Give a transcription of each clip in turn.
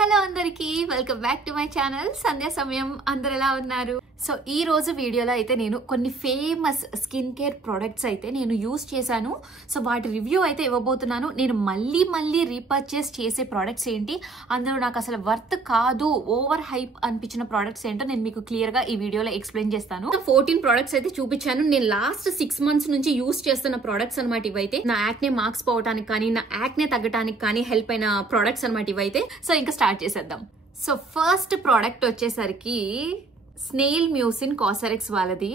Hello అందరికీ welcome back to my channel Sandhya Samayam. అందరు ఎలా ఉన్నారు? సో ఈ రోజు వీడియోలో అయితే నేను కొన్ని ఫేమస్ స్కిన్ కేర్ ప్రొడక్ట్స్ అయితే నేను యూస్ చేశాను. సో వాటి రివ్యూ అయితే ఇవ్వబోతున్నాను. నేను మళ్ళీ రీపర్చేస్ చేసే ప్రొడక్ట్స్ ఏంటి, అందులో నాకు అసలు వర్త్ కాదు, ఓవర్ హైప్ అనిపించిన ప్రొడక్ట్స్ ఏంటో నేను మీకు క్లియర్ గా ఈ వీడియోలో ఎక్స్ప్లెయిన్ చేస్తాను. 14 ప్రొడక్ట్స్ అయితే చూపించాను. నేను లాస్ట్ 6 మంత్స్ నుంచి యూస్ చేస్తున్న ప్రొడక్ట్స్ అనమాట ఇవైతే. నా యాక్నే మార్క్స్ పోవడానికి కానీ, నా యాక్నే తగ్గడానికి కానీ హెల్ప్ అయిన ప్రొడక్ట్స్ అనమాట ఇవైతే. సో ఇంకా స్టార్ట్ చేసేద్దాం. సో ఫస్ట్ ప్రోడక్ట్ వచ్చేసరికి స్నేల్ మ్యూసిన్ కాసరెక్స్ వాళ్ళది.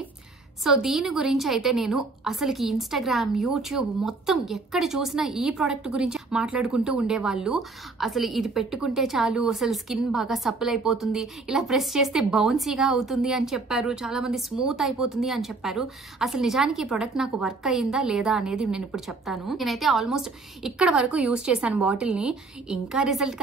సో దీని గురించి అయితే నేను అసలుకి ఇన్స్టాగ్రామ్, యూట్యూబ్ మొత్తం ఎక్కడ చూసినా ఈ ప్రోడక్ట్ గురించి మాట్లాడుకుంటూ ఉండేవాళ్ళు. అసలు ఇది పెట్టుకుంటే చాలు అసలు స్కిన్ బాగా సప్పుల్ అయిపోతుంది, ఇలా ప్రెస్ చేస్తే బౌన్సీగా అవుతుంది అని చెప్పారు. చాలా మంది స్మూత్ అయిపోతుంది అని చెప్పారు. అసలు నిజానికి ఈ ప్రోడక్ట్ నాకు వర్క్ అయ్యిందా లేదా అనేది నేను ఇప్పుడు చెప్తాను. నేనైతే ఆల్మోస్ట్ ఇక్కడ వరకు యూస్ చేశాను బాటిల్ని. ఇంకా రిజల్ట్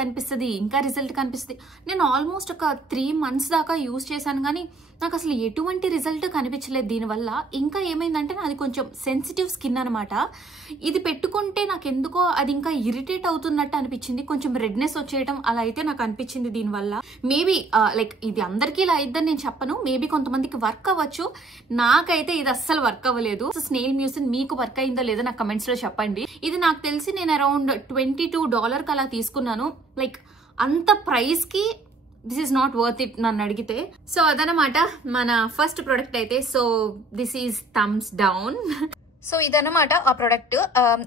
కనిపిస్తుంది. నేను ఆల్మోస్ట్ ఒక 3 months దాకా యూస్ చేశాను, కానీ నాకు అసలు ఎటువంటి రిజల్ట్ కనిపించలేదు దీనివల్ల. ఇంకా ఏమైందంటే నాది కొంచెం సెన్సిటివ్ స్కిన్ అనమాట. ఇది పెట్టుకుంటే నాకు ఎందుకో అది ఇంకా ఇరిటేట్ అవుతున్నట్టు అనిపించింది. కొంచెం రెడ్నెస్ వచ్చేయడం అలా అయితే నాకు అనిపించింది దీనివల్ల. మేబీ లైక్ ఇది అందరికీ ఇలా అయిద్దని నేను చెప్పను, మేబీ కొంతమందికి వర్క్ అవ్వచ్చు. నాకైతే ఇది అస్సలు వర్క్ అవ్వలేదు. స్నేల్ మ్యూసిన్ మీకు వర్క్ అయిందో లేదో నాకు కమెంట్స్ లో చెప్పండి. ఇది నాకు తెలిసి నేను అరౌండ్ $22 అలా తీసుకున్నాను. లైక్ అంత ప్రైస్ కి this is not worth it నన్ను అడిగితే. సో అదనమాట మన ఫస్ట్ ప్రొడక్ట్ అయితే. So this is Thums down. So ఇదనమాట ఆ ప్రొడక్ట్.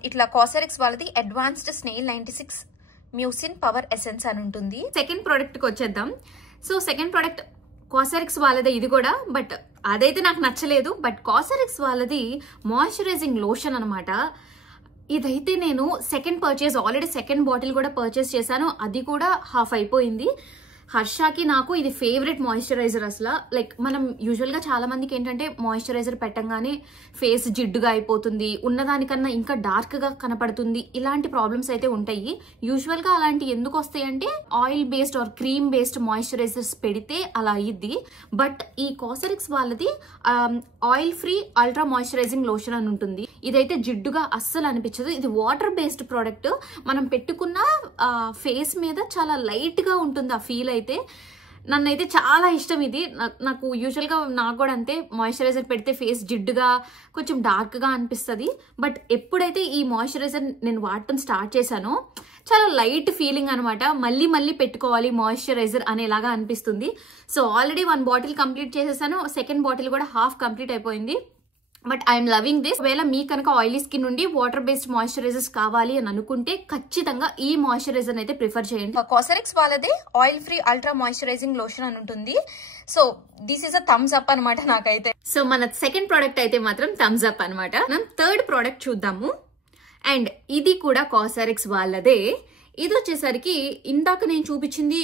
ఇట్లా కాసరెక్స్ వాళ్ళది advanced snail 96 mucin power essence అని ఉంటుంది. సెకండ్ ప్రొడక్ట్ కి వచ్చేద్దాం. సో సెకండ్ ప్రొడక్ట్ కాసరెక్స్ వాళ్ళదే ఇది కూడా, బట్ అదైతే నాకు నచ్చలేదు. బట్ కాసరెక్స్ వాళ్ళది మాయిశ్చరైజింగ్ లోషన్ అనమాట. ఇదైతే నేను ఆల్రెడీ సెకండ్ బాటిల్ కూడా పర్చేస్ చేశాను. అది కూడా హాఫ్ అయిపోయింది. హర్షాకి నాకు ఇది ఫేవరెట్ మాయిశ్చరైజర్. అసలు లైక్ మనం యూజువల్ గా చాలా మందికి ఏంటంటే మాయిశ్చరైజర్ పెట్టంగానే ఫేస్ జిడ్డుగా అయిపోతుంది, ఉన్నదానికన్నా ఇంకా డార్క్ గా కనపడుతుంది, ఇలాంటి ప్రాబ్లమ్స్ అయితే ఉంటాయి. యూజువల్ గా అలాంటి ఎందుకు వస్తాయి అంటే oil based or cream based moisturisers పెడితే అలా అయ్యిద్ది. బట్ ఈ కాసరెక్స్ వాళ్ళది oil free ultra moisturising lotion అని ఉంటుంది. ఇదైతే జిడ్డుగా అస్సలు అనిపించదు. ఇది వాటర్ బేస్డ్ ప్రోడక్ట్. మనం పెట్టుకున్న ఫేస్ మీద చాలా లైట్ గా ఉంటుంది ఆ ఫీల్. అయితే నన్నైతే చాలా ఇష్టం ఇది. నాకు యూజువల్ గా నాకు కూడా అంతే, మాయిశ్చరైజర్ పెడితే ఫేస్ జిడ్డుగా కొంచెం డార్క్ గా అనిపిస్తుంది. బట్ ఎప్పుడైతే ఈ మాయిశ్చరైజర్ నేను వాడటం స్టార్ట్ చేశానో చాలా లైట్ ఫీలింగ్ అనమాట. మళ్ళీ పెట్టుకోవాలి మాయిశ్చరైజర్ అనేలాగా అనిపిస్తుంది. సో ఆల్రెడీ 1 బాటిల్ కంప్లీట్ చేసేసాను. సెకండ్ బాటిల్ కూడా హాఫ్ కంప్లీట్ అయిపోయింది. But I'm loving this. ఒకవేళ మీ కనుక ఆయిలీ స్కిన్ నుండి వాటర్ బేస్డ్ మాయిశ్చరైజర్స్ కావాలి అని అనుకుంటే ఖచ్చితంగా ఈ మాయిశ్చరైజర్ అయితే ప్రిఫర్ చేయండి. కాసరెక్స్ వాళ్ళదే oil free ultra moisturising lotion అని ఉంటుంది. So this is a thumbs up అనమాట నాకైతే. సో మన సెకండ్ ప్రోడక్ట్ అయితే మాత్రం థమ్స్ అప్ అనమాట. మనం థర్డ్ ప్రోడక్ట్ చూద్దాము. అండ్ ఇది కూడా కాసరెక్స్ వాళ్ళదే. ఇది వచ్చేసరికి ఇందాక నేను చూపించింది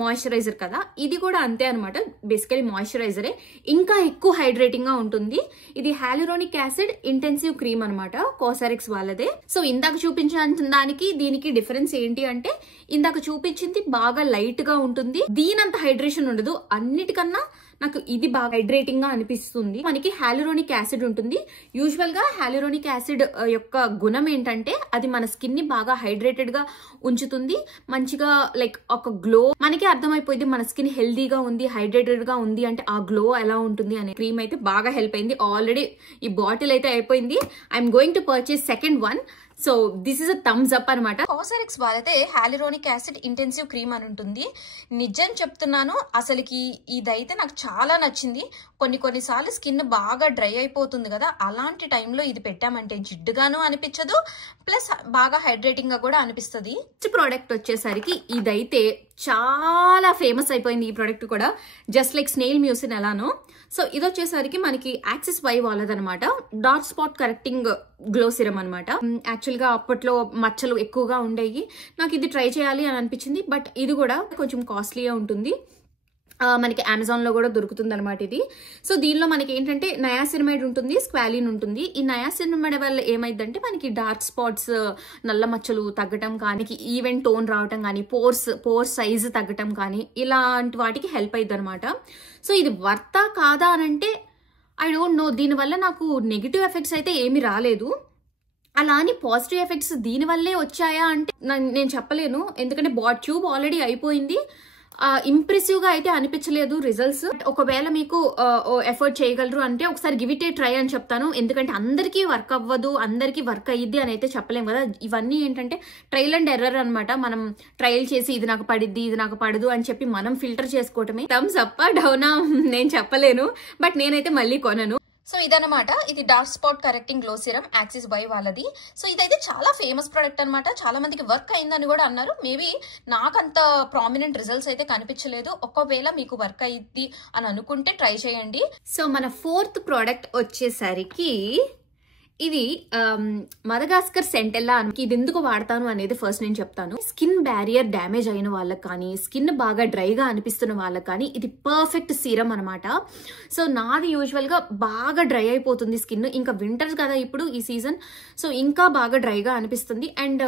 మాయిశ్చరైజర్ కదా, ఇది కూడా అంతే అనమాట. బేసికలీ మాయిశ్చరైజరే, ఇంకా ఎక్కువ హైడ్రేటింగ్ గా ఉంటుంది. ఇది హ్యాలురోనిక్ యాసిడ్ ఇంటెన్సివ్ క్రీమ్ అనమాట, కాసరెక్స్ వాళ్ళదే. సో ఇందాక చూపించిన దానికి దీనికి డిఫరెన్స్ ఏంటి అంటే, ఇందాక చూపించింది బాగా లైట్ గా ఉంటుంది, దీనంత హైడ్రేషన్ ఉండదు. అన్నిటికన్నా నాకు ఇది బాగా హైడ్రేటింగ్ గా అనిపిస్తుంది. మనకి హ్యాలురోనిక్ యాసిడ్ ఉంటుంది. యూజువల్ గా హ్యాలురోనిక్ యాసిడ్ యొక్క గుణం ఏంటంటే అది మన స్కిన్ ని బాగా హైడ్రేటెడ్ గా ఉంచుతుంది. మంచిగా లైక్ ఒక గ్లో మనకి అర్థమైపోయింది, మన స్కిన్ హెల్దీగా ఉంది, హైడ్రేటెడ్ గా ఉంది అంటే ఆ గ్లో ఎలా ఉంటుంది అనే. క్రీమ్ అయితే బాగా హెల్ప్ అయింది. ఆల్రెడీ ఈ బాటిల్ అయితే అయిపోయింది. I'm going to purchase second one. So this is a thumbs up అనమాట. కాసరెక్స్ వాళ్ళతే హ్యాలురోనిక్ యాసిడ్ ఇంటెన్సివ్ క్రీమ్ అని ఉంటుంది. నిజం చెప్తున్నాను, అసలుకి ఇదైతే నాకు చాలా నచ్చింది. కొన్నిసార్లు స్కిన్ బాగా డ్రై అయిపోతుంది కదా, అలాంటి టైంలో ఇది పెట్టామంటే జిడ్డుగాను అనిపించదు, ప్లస్ బాగా హైడ్రేటింగ్ గా కూడా అనిపిస్తుంది. నెక్స్ట్ ప్రోడక్ట్ వచ్చేసరికి ఇదైతే చాలా ఫేమస్ అయిపోయింది. ఈ ప్రోడక్ట్ కూడా జస్ట్ లైక్ స్నేల్ మ్యూసిన్ ఎలానో. సో ఇది వచ్చేసరికి మనకి యాక్సిస్ వై వాళ్ళదనమాట. Dark spot correcting glow serum అనమాట. యాక్చువల్ గా అప్పట్లో మచ్చలు ఎక్కువగా ఉండేవి. నాకు ఇది ట్రై చేయాలి అని అనిపించింది. బట్ ఇది కూడా కొంచెం కాస్ట్లీగా ఉంటుంది. మనకి అమెజాన్ లో కూడా దొరుకుతుంది అనమాట ఇది. సో దీనిలో మనకి ఏంటంటే నయాసినమైడ్ ఉంటుంది, స్క్వాలిన్ ఉంటుంది. ఈ నయాసినమైడ్ వల్ల ఏమైందంటే మనకి డార్క్ స్పాట్స్, నల్ల మచ్చలు తగ్గటం కానీ, ఈవెన్ టోన్ రావటం కానీ, పోర్ సైజ్ తగ్గటం కానీ, ఇలాంటి వాటికి హెల్ప్ అయ్యిద్ది అనమాట. సో ఇది వర్తా కాదా అని అంటే ఐ డోంట్ నో. దీనివల్ల నాకు నెగిటివ్ ఎఫెక్ట్స్ అయితే ఏమీ రాలేదు. అలా అని పాజిటివ్ ఎఫెక్ట్స్ దీనివల్లే వచ్చాయా అంటే నేను చెప్పలేను, ఎందుకంటే ట్యూబ్ ఆల్రెడీ అయిపోయింది. ఇంప్రెసివ్గా అయితే అనిపించలేదు రిజల్ట్స్. ఒకవేళ మీకు ఎఫర్ట్ చేయగలరు అంటే ఒకసారి గివ్ ఇట్ ఏ ట్రై అని చెప్తాను, ఎందుకంటే అందరికీ వర్క్ అవ్వదు, అందరికీ వర్క్ అయ్యిద్ది అని అయితే చెప్పలేము కదా. ఇవన్నీ ఏంటంటే ట్రయల్ అండ్ ఎర్రర్ అనమాట. మనం ట్రయల్ చేసి ఇది నాకు పడిద్ది, ఇది నాకు పడదు అని చెప్పి మనం ఫిల్టర్ చేసుకోవటమే. థమ్స్ అప్ డౌనా నేను చెప్పలేను, బట్ నేనైతే మళ్ళీ కొనను. సో ఇదనమాట, ఇది dark spot correcting glow serum axis by వాళ్ళది. సో ఇదైతే చాలా ఫేమస్ ప్రోడక్ట్ అనమాట, చాలా మందికి వర్క్ అయిందని కూడా అన్నారు. మేబీ నాకంత ప్రామినెంట్ రిజల్ట్స్ అయితే కనిపించలేదు. ఒకవేళ మీకు వర్క్ అయ్యిద్ది అని అనుకుంటే ట్రై చేయండి. సో మన 4th ప్రోడక్ట్ వచ్చేసరికి ఇది మదగాస్కర్ సెంటెల్లా. ఇది ఎందుకు వాడతాను అనేది ఫస్ట్ నేను చెప్తాను. స్కిన్ బ్యారియర్ డ్యామేజ్ అయిన వాళ్ళకి కానీ, స్కిన్ బాగా డ్రైగా అనిపిస్తున్న వాళ్ళకి కానీ ఇది పర్ఫెక్ట్ సీరం అనమాట. సో నాది యూజువల్గా బాగా డ్రై అయిపోతుంది స్కిన్, ఇంకా వింటర్స్ కదా ఇప్పుడు ఈ సీజన్, సో ఇంకా బాగా డ్రైగా అనిపిస్తుంది. అండ్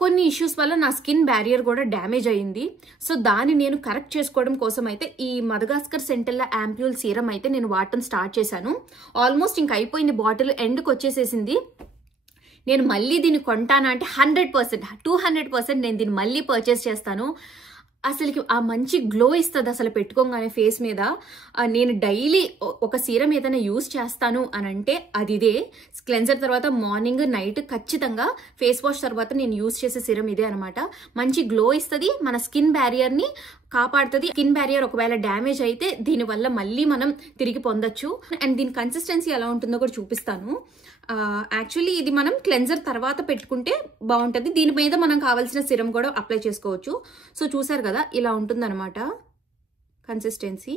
కొన్ని ఇష్యూస్ వల్ల నా స్కిన్ బ్యారియర్ కూడా డ్యామేజ్ అయ్యింది. సో దాన్ని నేను కరెక్ట్ చేసుకోవడం కోసం అయితే ఈ మదగాస్కర్ సెంటెల్లా యాంప్యూల్ సీరం అయితే నేను వాడటం స్టార్ట్ చేశాను. ఆల్మోస్ట్ ఇంక అయిపోయింది, బాటిల్ ఎండ్కి వచ్చేసేసింది. నేను మళ్ళీ దీన్ని కొంటానా అంటే 100%, 200% నేను దీన్ని మళ్ళీ పర్చేస్ చేస్తాను. అసలుకి ఆ మంచి గ్లో ఇస్తుంది అసలు పెట్టుకోగానే ఫేస్ మీద. నేను డైలీ ఒక సీరం ఏదైనా యూజ్ చేస్తాను అని అంటే అది ఇదే. క్లెన్జర్ తర్వాత మార్నింగ్ నైట్ ఖచ్చితంగా ఫేస్ వాష్ తర్వాత నేను యూజ్ చేసే సీరం ఇదే అనమాట. మంచి గ్లో ఇస్తుంది, మన స్కిన్ బ్యారియర్ని కాపాడుతుంది. స్కిన్ బ్యారియర్ ఒకవేళ డ్యామేజ్ అయితే దీనివల్ల మళ్ళీ మనం తిరిగి పొందొచ్చు. అండ్ దీని కన్సిస్టెన్సీ ఎలా ఉంటుందో కూడా చూపిస్తాను. యాక్చువల్లీ ఇది మనం క్లెన్జర్ తర్వాత పెట్టుకుంటే బాగుంటుంది. దీని మీద మనం కావాల్సిన సిరం కూడా అప్లై చేసుకోవచ్చు. సో చూసారు కదా, ఇలా ఉంటుందన్నమాట కన్సిస్టెన్సీ.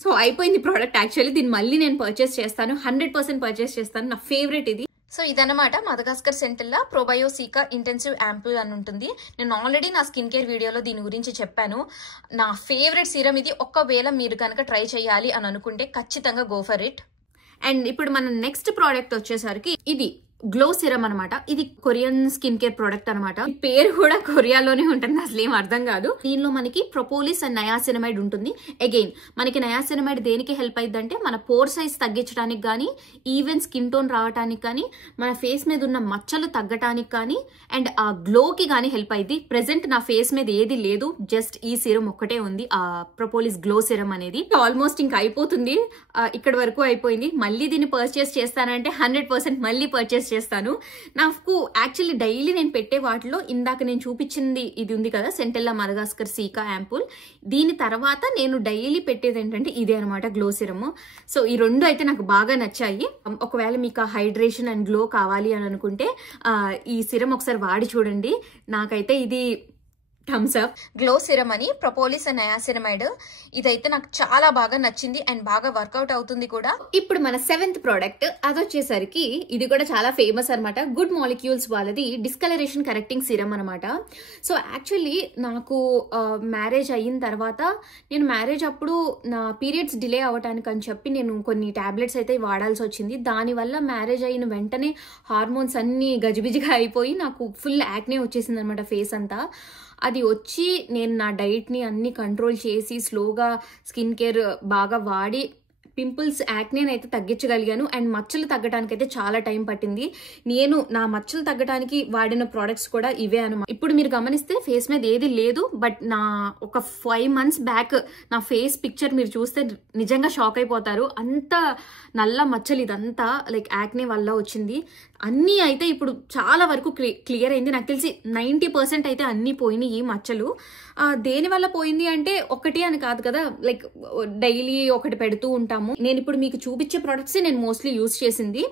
సో అయిపోయింది ప్రోడక్ట్. యాక్చువల్లీ దీన్ని మళ్ళీ నేను పర్చేస్ చేస్తాను, 100% పర్చేస్ చేస్తాను. నా ఫేవరెట్ ఇది. సో ఇదన్నమాట మదగాస్కర్ సెంటెల్లా ప్రోబయోసికా ఇంటెన్సివ్ యాంప్యూల్ అని ఉంటుంది. నేను ఆల్రెడీ నా స్కిన్ కేర్ వీడియోలో దీని గురించి చెప్పాను. నా ఫేవరెట్ సీరం ఇది. ఒకవేళ మీరు కనుక ట్రై చేయాలి అని అనుకుంటే ఖచ్చితంగా గో ఫర్ ఇట్. అండ్ ఇప్పుడు మన నెక్స్ట్ ప్రోడక్ట్ వచ్చేసరికి ఇది గ్లో సిరం అనమాట. ఇది కొరియన్ స్కిన్ కేర్ ప్రోడక్ట్ అనమాట. పేరు కూడా కొరియాలోనే ఉంటుంది, అసలు ఏం అర్థం కాదు. దీనిలో మనకి ప్రొపోలిస్ అండ్ నయాసినమైడ్ ఉంటుంది. అగైన్ మనకి నయాసినమైడ్ దేనికి హెల్ప్ అయింది అంటే మన పోర్ సైజ్ తగ్గించడానికి కానీ, ఈవెన్ స్కిన్ టోన్ రావడానికి కానీ, మన ఫేస్ మీద ఉన్న మచ్చలు తగ్గటానికి కానీ, అండ్ ఆ గ్లోకి కానీ హెల్ప్ అయింది. ప్రెసెంట్ నా ఫేస్ మీద ఏది లేదు, జస్ట్ ఈ సిరం ఒక్కటే ఉంది, ఆ ప్రొపోలిస్ గ్లో సిరం అనేది. ఆల్మోస్ట్ ఇంకా అయిపోతుంది, ఇక్కడ వరకు అయిపోయింది. మళ్ళీ దీన్ని పర్చేస్ చేస్తానంటే 100% మళ్ళీ పర్చేస్ చేస్తాను. నాకు యాక్చువల్లీ డైలీ నేను పెట్టే వాటిలో ఇందాక నేను చూపించింది ఇది ఉంది కదా, సెంటెల్లా మదగాస్కర్ సీకా యాంపుల్. దీని తర్వాత నేను డైలీ పెట్టేది ఏంటంటే ఇదే అనమాట, గ్లో సిరమ్. సో ఈ రెండు అయితే నాకు బాగా నచ్చాయి. ఒకవేళ మీకు హైడ్రేషన్ అండ్ గ్లో కావాలి అని అనుకుంటే ఈ సిరం ఒకసారి వాడి చూడండి. నాకైతే ఇది థమ్స్ అప్. గ్లో సిరం అని ప్రొపోలిస్ అండ్ నయాసినమైడ్, ఇదైతే నాకు చాలా బాగా నచ్చింది అండ్ బాగా వర్కౌట్ అవుతుంది కూడా. ఇప్పుడు మన 7th ప్రోడక్ట్ అదొచ్చేసరికి ఇది కూడా చాలా ఫేమస్ అనమాట. గుడ్ మాలిక్యూల్స్ వాళ్ళది డిస్కలరేషన్ కరెక్టింగ్ సిరం అనమాట. సో యాక్చువల్లీ నాకు మ్యారేజ్ అయిన తర్వాత, నేను మ్యారేజ్ అప్పుడు నా పీరియడ్స్ డిలే అవ్వటానికి అని చెప్పి నేను కొన్ని టాబ్లెట్స్ అయితే వాడాల్సి వచ్చింది. దానివల్ల మ్యారేజ్ అయిన వెంటనే హార్మోన్స్ అన్ని గజిబిజిగా అయిపోయి నాకు ఫుల్ యాక్నే వచ్చేసింది అనమాట ఫేస్ అంతా. అది వచ్చి నేను నా డైట్ని అన్ని కంట్రోల్ చేసి స్లోగా స్కిన్ కేర్ బాగా వాడి పింపుల్స్ యాక్నేని అయితే తగ్గించగలిగాను. అండ్ మచ్చలు తగ్గడానికి అయితే చాలా టైం పట్టింది. నేను నా మచ్చలు తగ్గడానికి వాడిన ప్రోడక్ట్స్ కూడా ఇవే అనమాట. ఇప్పుడు మీరు గమనిస్తే ఫేస్ మీద ఏది లేదు, బట్ నా ఒక 5 months బ్యాక్ నా ఫేస్ పిక్చర్ మీరు చూస్తే నిజంగా షాక్ అయిపోతారు. అంత నల్ల మచ్చలు, ఇదంతా లైక్ యాక్నే వల్ల వచ్చింది. అన్నీ అయితే ఇప్పుడు చాలా వరకు క్లియర్ అయింది. నాకు తెలిసి 90% అయితే అన్నీ పోయినాయి ఈ మచ్చలు. దేని వల్ల పోయింది అంటే ఒకటి అని కాదు కదా, లైక్ డైలీ ఒకటి పెడుతూ ఉంటాము. నేను ఇప్పుడు మీకు చూపించే ప్రొడక్ట్స్ నేను మోస్ట్లీ యూజ్ చేసింది.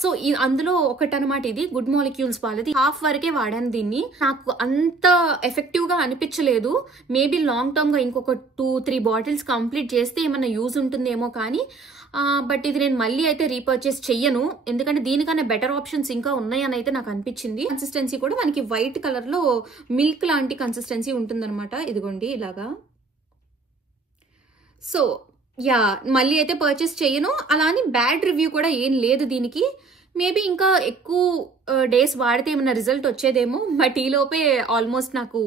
సో అందులో ఒకటి అనమాట ఇది గుడ్ మాలిక్యూల్స్ వాళ్ళది. హాఫ్ వరకే వాడాను దీన్ని, నాకు అంత ఎఫెక్టివ్ గా అనిపించలేదు. మేబీ లాంగ్ టర్మ్ గా ఇంకొక 2-3 బాటిల్స్ కంప్లీట్ చేస్తే ఏమన్నా యూజ్ ఉంటుందేమో కానీ, బట్ ఇది నేను మళ్ళీ అయితే రీపర్చేస్ చెయ్యను, ఎందుకంటే దీనికన్నా బెటర్ ఆప్షన్స్ ఇంకా ఉన్నాయని అయితే నాకు అనిపించింది. కన్సిస్టెన్సీ కూడా మనకి వైట్ కలర్ లో మిల్క్ లాంటి కన్సిస్టెన్సీ ఉంటుందన్నమాట. ఇదిగోండి ఇలాగా. సో యా, మళ్ళీ అయితే పర్చేస్ చెయ్యను. అలా అని బ్యాడ్ రివ్యూ కూడా ఏం లేదు దీనికి. మేబీ ఇంకా ఎక్కువ డేస్ వాడితే ఏమైనా రిజల్ట్ వచ్చేదేమో, బట్ ఈ లోపే ఆల్మోస్ట్ నాకు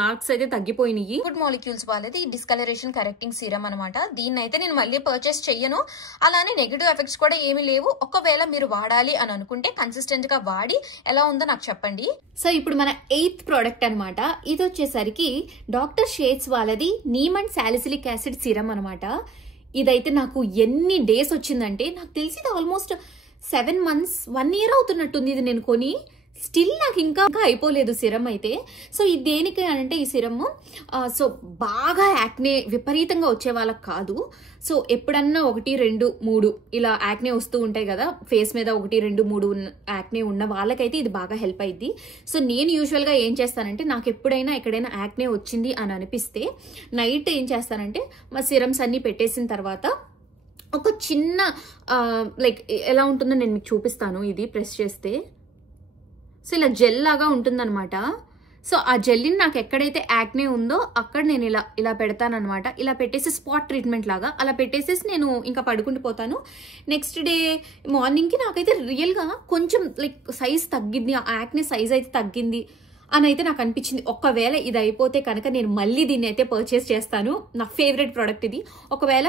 మార్క్స్ అయితే తగ్గిపోయినాయి. గుడ్ మాలిక్యూల్స్ వాళ్ళది డిస్కలరేషన్ కరెక్టింగ్ సీరం అనమాట. దీన్ని అయితే నేను మళ్ళీ పర్చేస్ చెయ్యను. అలానే నెగిటివ్ ఎఫెక్ట్స్ కూడా ఏమీ లేవు. ఒకవేళ మీరు వాడాలి అని అనుకుంటే కన్సిస్టెంట్ గా వాడి ఎలా ఉందో నాకు చెప్పండి. సో ఇప్పుడు మన 8th ప్రోడక్ట్ అనమాట. ఇది వచ్చేసరికి డాక్టర్ షేడ్స్ వాళ్ళది neem and salicylic acid serum అనమాట. ఇదైతే నాకు ఎన్ని డేస్ వచ్చిందంటే, నాకు తెలిసి ఇది ఆల్మోస్ట్ 7 months 1 year అవుతున్నట్టుంది ఇది నేను కొని. స్టిల్ నాకు ఇంకా అయిపోలేదు సిరం అయితే. సో ఇది దేనికి అంటే ఈ సిరము సో బాగా యాక్నే విపరీతంగా వచ్చే వాళ్ళకి కాదు. సో ఎప్పుడన్నా 1, 2, 3 ఇలా యాక్నే వస్తూ ఉంటాయి కదా ఫేస్ మీద, 1, 2, 3 యాక్నే ఉన్న వాళ్ళకైతే ఇది బాగా హెల్ప్ అయింది. సో నేను యూజువల్గా ఏం చేస్తానంటే, నాకు ఎప్పుడైనా ఎక్కడైనా యాక్నే వచ్చింది అని అనిపిస్తే నైట్ ఏం చేస్తానంటే మా సిరమ్స్ అన్ని పెట్టేసిన తర్వాత ఒక చిన్న లైక్ ఎలా ఉంటుందో నేను మీకు చూపిస్తాను. ఇది ప్రెస్ చేస్తే సో ఇలా జెల్ లాగా ఉంటుందన్నమాట. సో ఆ జెల్లిని నాకు ఎక్కడైతే యాక్నే ఉందో అక్కడ నేను ఇలా పెడతానమాట. ఇలా పెట్టేసి స్పాట్ ట్రీట్మెంట్ లాగా అలా పెట్టేసేసి నేను ఇంకా పడుకుంటూ పోతాను. నెక్స్ట్ డే మార్నింగ్కి నాకైతే రియల్గా కొంచెం లైక్ సైజ్ తగ్గింది, ఆ యాక్నే సైజ్ అయితే తగ్గింది అని అయితే నాకు అనిపించింది. ఒకవేళ ఇది అయిపోతే కనుక నేను మళ్ళీ దీన్ని అయితే పర్చేస్ చేస్తాను. నా ఫేవరెట్ ప్రోడక్ట్ ఇది. ఒకవేళ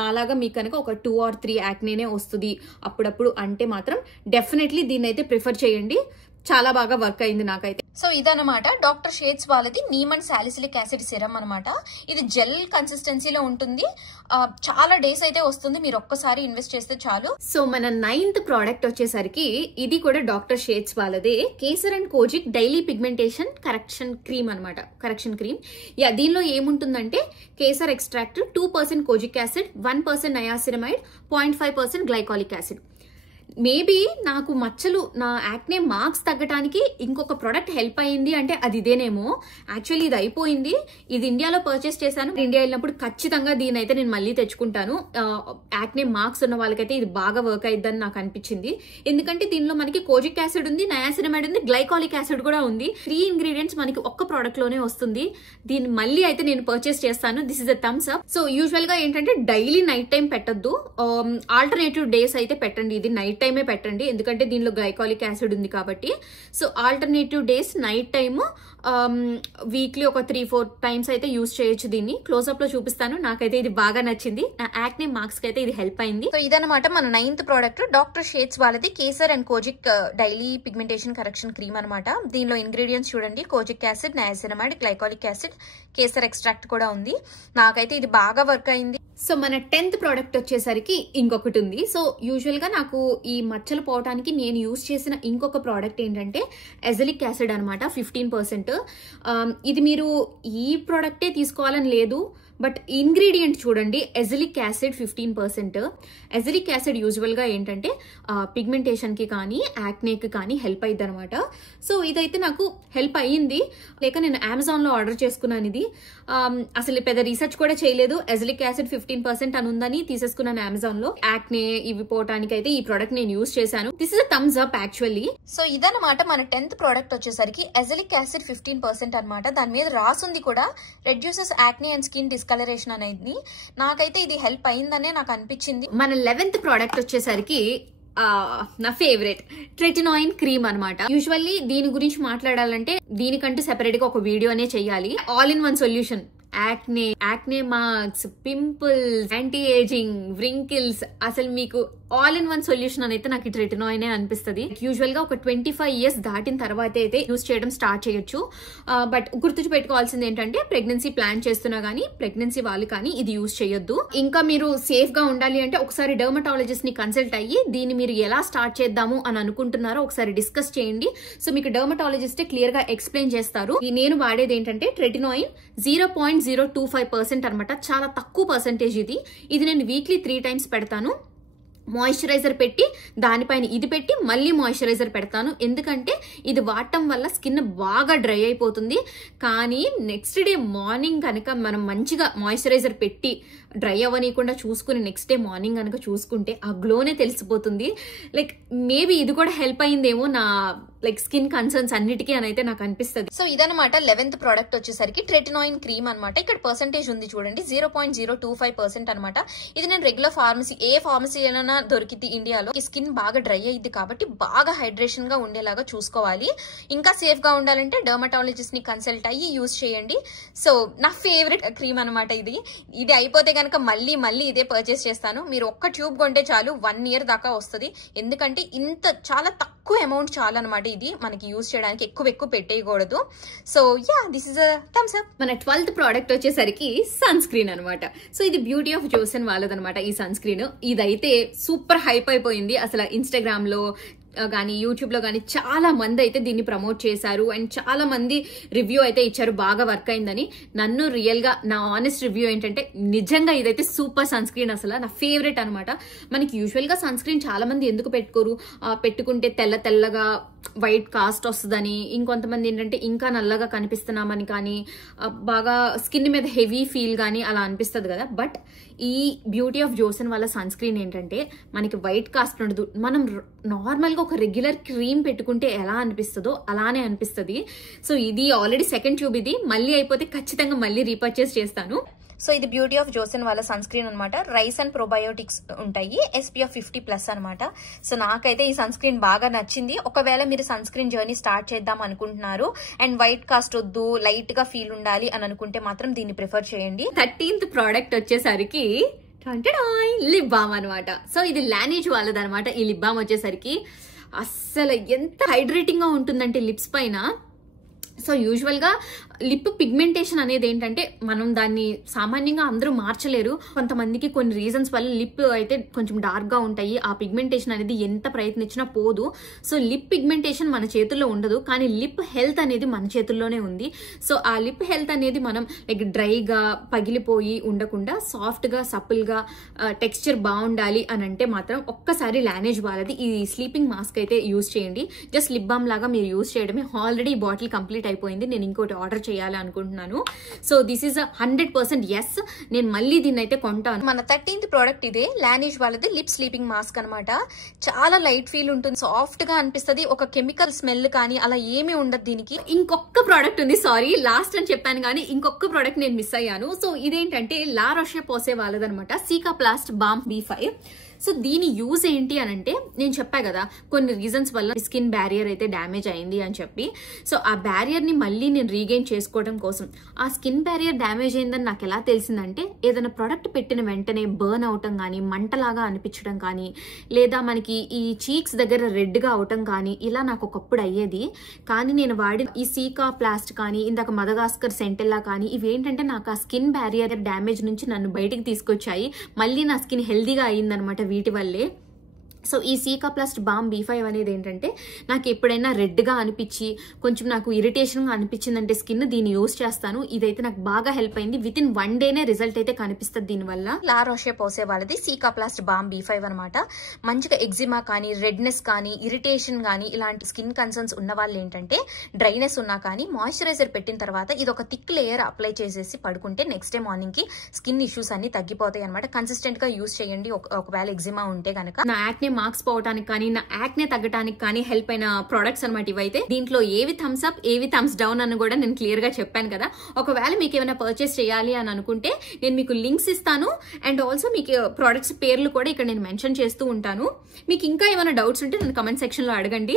నాలాగా మీకు కనుక ఒక 2 or 3 యాక్నేనే వస్తుంది అప్పుడప్పుడు అంటే మాత్రం డెఫినెట్లీ దీన్ని అయితే ప్రిఫర్ చేయండి. చాలా బాగా వర్క్ అయింది నాకైతే. సో ఇదనమాట డాక్టర్ షేడ్స్ వాళ్ళది neem and salicylic acid serum అనమాట. ఇది జెల్ కన్సిస్టెన్సీలో ఉంటుంది. చాలా డేస్ అయితే వస్తుంది, మీరు ఒక్కసారి ఇన్వెస్ట్ చేస్తే చాలు. సో మన 9th ప్రోడక్ట్ వచ్చేసరికి ఇది కూడా డాక్టర్ షేడ్స్ వాళ్ళదే, kesar and kojic daily pigmentation correction cream అనమాట. కరెక్షన్ క్రీమ్ దీనిలో ఏముంటుందంటే kesar extract, 2% kojic acid, 1% niacinamide, 0.5% glycolic acid. Maybe నాకు మచ్చలు నా యాక్నే మార్క్స్ తగ్గడానికి ఇంకొక ప్రోడక్ట్ హెల్ప్ అయ్యింది అంటే అది ఇదేనేమో. యాక్చువల్లీ ఇది అయిపోయింది, ఇది ఇండియాలో పర్చేస్ చేశాను. ఇండియా వెళ్ళినప్పుడు ఖచ్చితంగా దీని అయితే నేను మళ్ళీ తెచ్చుకుంటాను. యాక్నే మార్క్స్ ఉన్న వాళ్ళకైతే ఇది బాగా వర్క్ అయిద్దని నాకు అనిపించింది. ఎందుకంటే దీనిలో మనకి కోజిక్ యాసిడ్ ఉంది, నయాసినమైడ్ ఉంది, గ్లైకాలిక్ యాసిడ్ కూడా ఉంది. 3 ingredients మనకి ఒక్క ప్రోడక్ట్ లోనే వస్తుంది. దీన్ని మళ్ళీ అయితే నేను పర్చేస్ చేస్తాను. This is a thumbs up. So usual గా ఏంటంటే డైలీ నైట్ టైం పెట్టద్దు, ఆల్టర్నేటివ్ డేస్ అయితే పెట్టండి. ఇది నైట్ టైమే పెట్టండి ఎందుకంటే దీనిలో గ్లైకాలిక్ యాసిడ్ ఉంది కాబట్టి. So alternative days night time weekly ఒక 3-4 times అయితే యూజ్ చేయొచ్చు. దీన్ని క్లోజ్అప్ లో చూపిస్తాను. నాకైతే ఇది బాగా నచ్చింది, నా యాక్నే మార్క్స్ కి అయితే ఇది హెల్ప్ అయింది. సో ఇదనమాట మన 9th ప్రోడక్ట్ డాక్టర్ షేడ్స్ వాళ్ళది kesar and kojic daily pigmentation correction cream అనమాట. దీనిలో ఇంగ్రీడియంట్స్ చూడండి, kojic acid, niacinamide, glycolic acid, kesar extract కూడా ఉంది. నాకైతే ఇది బాగా వర్క్ అయింది. సో మన 10th ప్రోడక్ట్ వచ్చేసరికి ఇంకొకటి ఉంది. సో యూజువల్ గా నాకు ఈ మచ్చలు పోవడానికి నేను యూజ్ చేసిన ఇంకొక ప్రోడక్ట్ ఏంటంటే ఎజలిక్ యాసిడ్ అనమాట, 15%. ఇది మీరు ఈ ప్రోడక్టే తీసుకోవాలని లేదు, బట్ ఇంగ్రీడియంట్ చూడండి, ఎజలిక్ యాసిడ్ 15%. ఎజలిక్ యాసిడ్ యూజువల్ గా ఏంటంటే పిగ్మెంటేషన్ కి కానీ యాక్నేకి కానీ హెల్ప్ అయ్యింది అనమాట. సో ఇదైతే నాకు హెల్ప్ అయ్యింది, లేక నేను అమెజాన్ లో ఆర్డర్ చేసుకున్నాను. ఇది అసలు పెద్ద రీసెర్చ్ కూడా చేయలేదు, ఎజలిక్ యాసిడ్ 15% అని ఉందని తీసేసుకున్నాను అమెజాన్ లో. యాక్నే ఇవి పోవడానికి అయితే ఈ ప్రోడక్ట్ నేను యూజ్ చేశాను. This is a thumbs up actually. So ఇదనమాట మన 10th ప్రోడక్ట్ వచ్చేసరికి ఎజలిక్ యాసిడ్ 15% అనమాట. దాని మీద రాసుంది కూడా, reduces acne and skin discolouration అనేది. నాకైతే ఇది హెల్ప్ అయిందనే నాకు అనిపించింది. మన 11th ప్రోడక్ట్ వచ్చేసరికి నా ఫేవరెట్ ట్రెటినాయిన్ క్రీమ్ అనమాట. యూజువల్లీ దీని గురించి మాట్లాడాలంటే దీనికంటూ సెపరేట్ గా ఒక వీడియోనే చేయాలి. All in one solution. Acne marks, pimples, anti ageing, wrinkles, అసలు మీకు ఆల్ ఇన్ వన్ సొల్యూషన్ అని అయితే నాకు ఈ ట్రెటినాయిన్ అనిపిస్తుంది. యూజువల్ గా ఒక 25 years దాటిన తర్వాత అయితే యూజ్ చేయడం స్టార్ట్ చేయొచ్చు. బట్ గుర్తు పెట్టుకోవాల్సింది ఏంటంటే ప్రెగ్నెన్సీ ప్లాన్ చేస్తున్నా గానీ ప్రెగ్నెన్సీ వాళ్ళు కానీ ఇది యూజ్ చేయొద్దు. ఇంకా మీరు సేఫ్ గా ఉండాలి అంటే ఒకసారి డర్మటాలజిస్ట్ ని కన్సల్ట్ అయ్యి దీన్ని మీరు ఎలా స్టార్ట్ చేద్దాము అని అనుకుంటున్నారో ఒకసారి డిస్కస్ చేయండి. సో మీకు డర్మటాలజిస్ట్ క్లియర్ గా ఎక్స్ప్లెయిన్ చేస్తారు. నేను వాడేది ఏంటంటే ట్రెటినాయిన్ 0.025% అనమాట, చాలా తక్కువ పర్సెంటేజ్ ఇది. నేను వీక్లీ 3 times పెడతాను. మాయిశ్చరైజర్ పెట్టి దానిపైన ఇది పెట్టి మళ్ళీ మాయిశ్చరైజర్ పెడతాను, ఎందుకంటే ఇది వాడటం వల్ల స్కిన్ బాగా డ్రై అయిపోతుంది. కానీ నెక్స్ట్ డే మార్నింగ్ కనుక మనం మంచిగా మాయిశ్చరైజర్ పెట్టి డ్రై అవ్వనీయకుండా చూసుకుని నెక్స్ట్ డే మార్నింగ్ కనుక చూసుకుంటే ఆ గ్లోనే తెలిసిపోతుంది. లైక్ మేబీ ఇది కూడా హెల్ప్ అయిందేమో నా లైక్ స్కిన్ కన్సర్న్స్ అన్నిటికీ అని అయితే నాకు అనిపిస్తుంది. సో ఇదనమాట 11th ప్రోడక్ట్ వచ్చేసరికి ట్రెటినాయిన్ క్రీమ్ అనమాట. ఇక్కడ పర్సెంటేజ్ ఉంది చూడండి 0.025% అనమాట. ఇది నేను రెగ్యులర్ ఫార్మసీ ఏ ఫార్మసీ అయినా దొరికింది ఇండియాలో. ఈ స్కిన్ బాగా డ్రై అయ్యింది కాబట్టి బాగా హైడ్రేషన్ గా ఉండేలాగా చూసుకోవాలి. ఇంకా సేఫ్ గా ఉండాలంటే డర్మటాలజిస్ట్ ని కన్సల్ట్ అయ్యి యూజ్ చేయండి. సో నా ఫేవరెట్ క్రీమ్ అనమాట ఇది అయిపోతే కనుక మళ్ళీ ఇదే పర్చేస్ చేస్తాను. మీరు ఒక్క ట్యూబ్ కొంటే చాలు 1 year దాకా వస్తుంది. ఎందుకంటే ఇంత చాలా తక్కువ అమౌంట్ చాలు అనమాట. ఇది మనకి యూజ్ చేయడానికి ఎక్కువ పెట్టేయకూడదు. So yeah, this is a thumbs up. మన 12th ప్రోడక్ట్ వచ్చేసరికి సన్ స్క్రీన్ అనమాట. సో ఇది బ్యూటీ ఆఫ్ జోసన్ వాళ్ళదనమాట. ఈ సన్ స్క్రీన్ ఇదైతే సూపర్ హైప్ అయిపోయింది. అసలు ఇన్స్టాగ్రామ్ లో కానీ యూట్యూబ్ లో కానీ చాలా మంది అయితే దీన్ని ప్రమోట్ చేశారు అండ్ చాలా మంది రివ్యూ అయితే ఇచ్చారు బాగా వర్క్ అయిందని. నన్ను రియల్ గా నా ఆనెస్ట్ రివ్యూ ఏంటంటే నిజంగా ఇదైతే సూపర్ సన్ స్క్రీన్, అసలు నా ఫేవరెట్ అనమాట. మనకి యూజువల్ గా సన్ స్క్రీన్ చాలా మంది ఎందుకు పెట్టుకోరు, పెట్టుకుంటే తెల్లగా వైట్ కాస్ట్ వస్తుందని, ఇంకొంతమంది ఏంటంటే ఇంకా నల్లగా కనిపిస్తున్నామని కానీ బాగా స్కిన్ మీద హెవీ ఫీల్ కానీ అలా అనిపిస్తుంది కదా. బట్ ఈ బ్యూటీ ఆఫ్ జోసన్ వాళ్ళ సన్ స్క్రీన్ ఏంటంటే మనకి వైట్ కాస్ట్ ఉండదు. మనం నార్మల్ గా ఒక రెగ్యులర్ క్రీమ్ పెట్టుకుంటే ఎలా అనిపిస్తుందో అలానే అనిపిస్తుంది. సో ఇది ఆల్రెడీ 2nd ట్యూబ్. ఇది మళ్ళీ అయిపోతే ఖచ్చితంగా మళ్ళీ రీపర్చేస్ చేస్తాను. సో ఇది బ్యూటీ ఆఫ్ జోసన్ వాళ్ళ సన్ స్క్రీన్ అనమాట. రైస్ అండ్ ప్రోబయోటిక్స్ ఉంటాయి, SPF 50+ అనమాట. సో నాకైతే ఈ సన్ స్క్రీన్ బాగా నచ్చింది. ఒకవేళ మీరు సన్ స్క్రీన్ జర్నీ స్టార్ట్ చేద్దాం అనుకుంటున్నారు అండ్ వైట్ కాస్ట్ వద్దు, లైట్ గా ఫీల్ ఉండాలి అని అనుకుంటే మాత్రం దీన్ని ప్రిఫర్ చేయండి. 13th ప్రోడక్ట్ వచ్చేసరికి లిప్ బామ్ అనమాట. సో ఇది లానేజ్ వాళ్ళదనమాట. ఈ లిప్ బామ్ వచ్చేసరికి అస్సలు ఎంత హైడ్రేటింగ్ గా ఉంటుందంటే లిప్స్ పైన. సో యూజువల్ గా లిప్ పిగ్మెంటేషన్ అనేది ఏంటంటే మనం దాన్ని సామాన్యంగా అందరూ మార్చలేరు. కొంతమందికి కొన్ని రీజన్స్ వల్ల లిప్ అయితే కొంచెం డార్క్ గా ఉంటాయి. ఆ పిగ్మెంటేషన్ అనేది ఎంత ప్రయత్నించినా పోదు. సో లిప్ పిగ్మెంటేషన్ మన చేతుల్లో ఉండదు, కానీ లిప్ హెల్త్ అనేది మన చేతుల్లోనే ఉంది. సో ఆ లిప్ హెల్త్ అనేది మనం లైక్ డ్రైగా పగిలిపోయి ఉండకుండా సాఫ్ట్ గా సపుల్ గా టెక్స్చర్ బాగుండాలి అని అంటే మాత్రం ఒక్కసారి లానేజ్ వాళ్ళది ఈ స్లీపింగ్ మాస్క్ అయితే యూజ్ చేయండి. జస్ట్ లిప్ బామ్ లాగా మీరు యూజ్ చేయడమే. ఆల్రెడీ బాటిల్ కంప్లీట్ అయిపోయింది. నేను ఇంకోటి ఆర్డర్ చేయాలి అనుకుంటున్నాను. సో దిస్ ఈస్ 100% ఎస్, నేను మళ్ళీ దీన్ని అయితే కొంటాను. మన 13th ప్రోడక్ట్ ఇదే లానేజ్ వాళ్ళది లిప్ స్లీపింగ్ మాస్క్ అనమాట. చాలా లైట్ ఫీల్ ఉంటుంది, సాఫ్ట్ గా అనిపిస్తుంది. ఒక కెమికల్ స్మెల్ కానీ అలా ఏమీ ఉండదు దీనికి. ఇంకొక ప్రోడక్ట్ ఉంది, సారీ లాస్ట్ అని చెప్పాను కానీ ఇంకొక ప్రోడక్ట్ నేను మిస్ అయ్యాను. సో ఇదేంటంటే లా రోషే పోసే వాళ్ళదనమాట, సికాప్లాస్ట్ బామ్ B5. సో దీని యూజ్ ఏంటి అని అంటే నేను చెప్పా కదా కొన్ని రీజన్స్ వల్ల స్కిన్ బ్యారియర్ అయితే డ్యామేజ్ అయింది అని చెప్పి. సో ఆ బ్యారియర్ ని మళ్ళీ నేను రీగెయిన్ చేసుకోవడం కోసం, ఆ స్కిన్ బ్యారియర్ డ్యామేజ్ అయిందని నాకు ఎలా తెలిసిందంటే ఏదైనా ప్రొడక్ట్ పెట్టిన వెంటనే బర్న్ అవటం కానీ, మంటలాగా అనిపించడం కానీ, లేదా మనకి ఈ చీక్స్ దగ్గర రెడ్ గా అవటం కానీ ఇలా నాకు ఒకప్పుడు అయ్యేది. కానీ నేను వాడిన ఈ సికాప్లాస్ట్ కానీ ఇందాక మదగాస్కర్ సెంటెల్లా కానీ ఇవేంటంటే నాకు ఆ స్కిన్ బ్యారియర్ డ్యామేజ్ నుంచి నన్ను బయటికి తీసుకొచ్చాయి. మళ్ళీ నా స్కిన్ హెల్దీగా అయ్యిందనమాట వీటి వల్లే. సో ఈ సికాప్లాస్ట్ బామ్ B5 అనేది ఏంటంటే నాకు ఎప్పుడైనా రెడ్గా అనిపించి కొంచెం నాకు ఇరిటేషన్గా అనిపించిందంటే స్కిన్ దీన్ని యూజ్ చేస్తాను. ఇదైతే నాకు బాగా హెల్ప్ అయింది. విత్ ఇన్ 1 డేనే రిజల్ట్ అయితే కనిపిస్తుంది దీనివల్ల. లా రోషే పోసే వాళ్ళది సికాప్లాస్ట్ బామ్ B5 అనమాట. మంచిగా ఎగ్జిమా కానీ, రెడ్నెస్ కానీ, ఇరిటేషన్ కానీ ఇలాంటి స్కిన్ కన్సర్న్స్ ఉన్న వాళ్ళు ఏంటంటే డ్రైనెస్ ఉన్నా కానీ మాయిశ్చరైజర్ పెట్టిన తర్వాత ఇది ఒక థిక్ లేయర్ అప్లై చేసేసి పడుకుంటే నెక్స్ట్ డే మార్నింగ్ కి స్కిన్ ఇష్యూస్ అన్ని తగ్గిపోతాయి అనమాట. కన్సిస్టెంట్ గా యూజ్ చేయండి ఒకవేళ ఎగ్జిమా ఉంటే కనుక. నా యాక్నే మార్క్స్ పోవడానికి కానీ, నా యాక్నే తగ్గడానికి కానీ హెల్ప్ అయిన ప్రొడక్ట్స్ అనమాట ఇవైతే. దీంట్లో ఏవి థమ్స్ అప్ ఏవి థమ్స్ డౌన్ అని కూడా నేను క్లియర్ గా చెప్పాను కదా. ఒకవేళ మీకు ఏమైనా పర్చేస్ చేయాలి అని అనుకుంటే నేను మీకు లింక్స్ ఇస్తాను అండ్ ఆల్సో మీకు ప్రొడక్ట్స్ పేర్లు కూడా ఇక్కడ నేను మెన్షన్ చేస్తూ ఉంటాను. మీకు ఇంకా ఏమైనా డౌట్స్ ఉంటే నన్ను కమెంట్ సెక్షన్ లో అడగండి.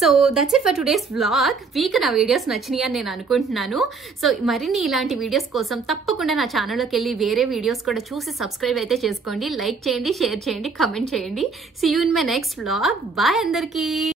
So that's it for today's vlog. మీకు నా వీడియోస్ నచ్చినాయి అని నేను అనుకుంటున్నాను. సో మరిన్ని ఇలాంటి వీడియోస్ కోసం తప్పకుండా నా ఛానల్లోకి వెళ్ళి వేరే వీడియోస్ కూడా చూసి సబ్స్క్రైబ్ అయితే చేసుకోండి. లైక్ చేయండి, షేర్ చేయండి, కమెంట్ చేయండి. See you in my next vlog. Bye అందరికి.